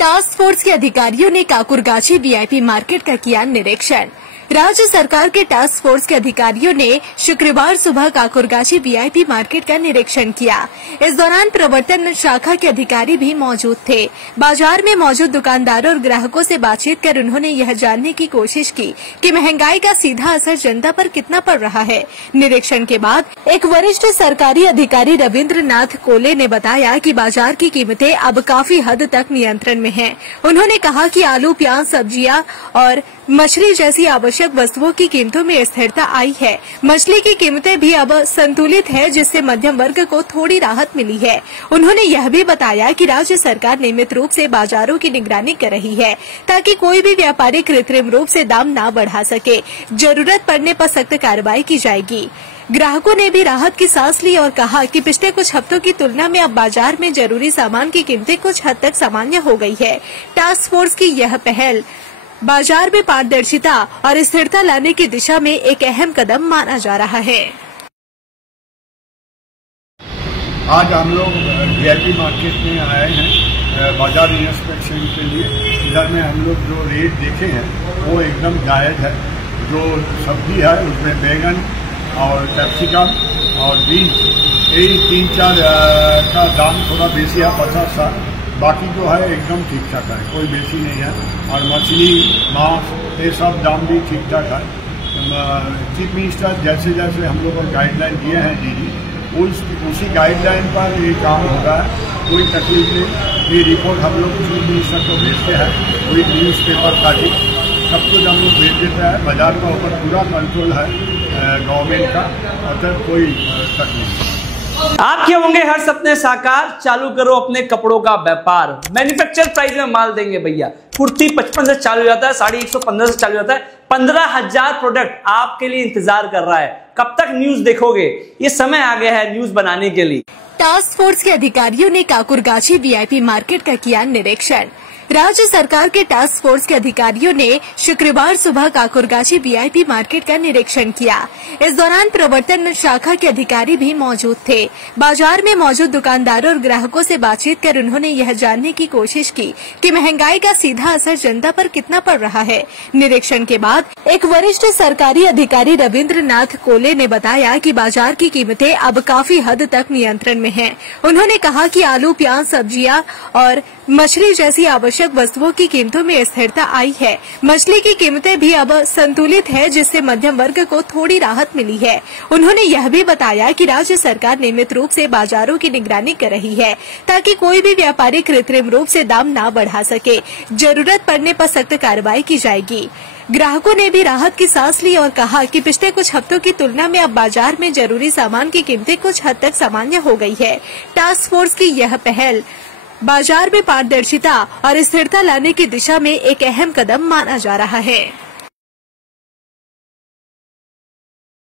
Task force के अधिकारियों ने काकुरगाछी वीआईपी मार्केट का किया निरीक्षण। राज्य सरकार के टास्क फोर्स के अधिकारियों ने शुक्रवार सुबह काकुरगाछी वीआईपी मार्केट का निरीक्षण किया। इस दौरान प्रवर्तन शाखा के अधिकारी भी मौजूद थे। बाजार में मौजूद दुकानदारों और ग्राहकों से बातचीत कर उन्होंने यह जानने की कोशिश की कि महंगाई का सीधा असर जनता पर कितना पड़ रहा है। निरीक्षण के बाद एक वरिष्ठ सरकारी अधिकारी रविन्द्र नाथ कोले ने बताया कि बाजार की कीमतें अब काफी हद तक नियंत्रण में हैं। उन्होंने कहा कि आलू, प्याज, सब्जियां और मछली जैसी आवश्यक वस्तुओं की कीमतों में स्थिरता आई है। मछली की कीमतें भी अब संतुलित है, जिससे मध्यम वर्ग को थोड़ी राहत मिली है। उन्होंने यह भी बताया कि राज्य सरकार नियमित रूप से बाजारों की निगरानी कर रही है ताकि कोई भी व्यापारी कृत्रिम रूप से दाम न बढ़ा सके। जरूरत पड़ने पर सख्त कार्रवाई की जाएगी। ग्राहकों ने भी राहत की सांस ली और कहा कि पिछले कुछ हफ्तों की तुलना में अब बाजार में जरूरी सामान की कीमतें कुछ हद तक सामान्य हो गई है। टास्क फोर्स की यह पहल बाजार में पारदर्शिता और स्थिरता लाने की दिशा में एक अहम कदम माना जा रहा है। आज हम लोग वीआईपी मार्केट में आए हैं बाजार इंस्पेक्शन के लिए। इधर में हम लोग जो रेट देखे हैं वो एकदम जायज है। जो सब्जी है उसमें बैंगन और कैप्सिकम और बीन्स, यही 3-4 का दाम थोड़ा बेसी है, 50-60। बाकी जो है एकदम ठीक ठाक है, कोई बेसी नहीं है। और मछली, मांस, ये सब दाम भी ठीक ठाक है। चीफ मिनिस्टर जैसे जैसे हम लोग को गाइडलाइन दिए हैं दीदी, उसी गाइडलाइन पर ये काम हो रहा है। कोई तकलीफ नहीं। ये रिपोर्ट हम लोग चीफ मिनिस्टर को भेजते हैं, कोई न्यूज़पेपर का भी सब कुछ हम लोग भेज देते हैं। बाजार का ऊपर पूरा कंट्रोल है गवर्नमेंट का, अगर कोई तकलीफ नहीं। आपके होंगे हर सपने साकार, चालू करो अपने कपड़ों का व्यापार। मैन्युफैक्चर प्राइस में माल देंगे भैया। कुर्ती 55 से चालू हो जाता है, साड़ी 115 से चालू हो जाता है। 15,000 प्रोडक्ट आपके लिए इंतजार कर रहा है। कब तक न्यूज देखोगे? ये समय आ गया है न्यूज बनाने के लिए। टास्क फोर्स के अधिकारियों ने काकुरगाछी वीआईपी मार्केट का किया निरीक्षण। राज्य सरकार के टास्क फोर्स के अधिकारियों ने शुक्रवार सुबह काकुरगाछी वीआईपी मार्केट का निरीक्षण किया। इस दौरान प्रवर्तन शाखा के अधिकारी भी मौजूद थे। बाजार में मौजूद दुकानदारों और ग्राहकों से बातचीत कर उन्होंने यह जानने की कोशिश की कि महंगाई का सीधा असर जनता पर कितना पड़ रहा है। निरीक्षण के बाद एक वरिष्ठ सरकारी अधिकारी रविन्द्र नाथ कोले ने बताया कि बाजार की कीमतें अब काफी हद तक नियंत्रण में हैं। उन्होंने कहा कि आलू, प्याज, सब्जियां और मछली जैसी आवश्यक वस्तुओं की कीमतों में स्थिरता आई है। मछली की कीमतें भी अब संतुलित है, जिससे मध्यम वर्ग को थोड़ी राहत मिली है। उन्होंने यह भी बताया कि राज्य सरकार नियमित रूप से बाजारों की निगरानी कर रही है ताकि कोई भी व्यापारी कृत्रिम रूप से दाम न बढ़ा सके। जरूरत पड़ने पर सख्त कार्रवाई की जाएगी। ग्राहकों ने भी राहत की सांस ली और कहा कि पिछले कुछ हफ्तों की तुलना में अब बाजार में जरूरी सामान की कीमतें कुछ हद तक सामान्य हो गई है। टास्क फोर्स की यह पहल बाजार में पारदर्शिता और स्थिरता लाने की दिशा में एक अहम कदम माना जा रहा है।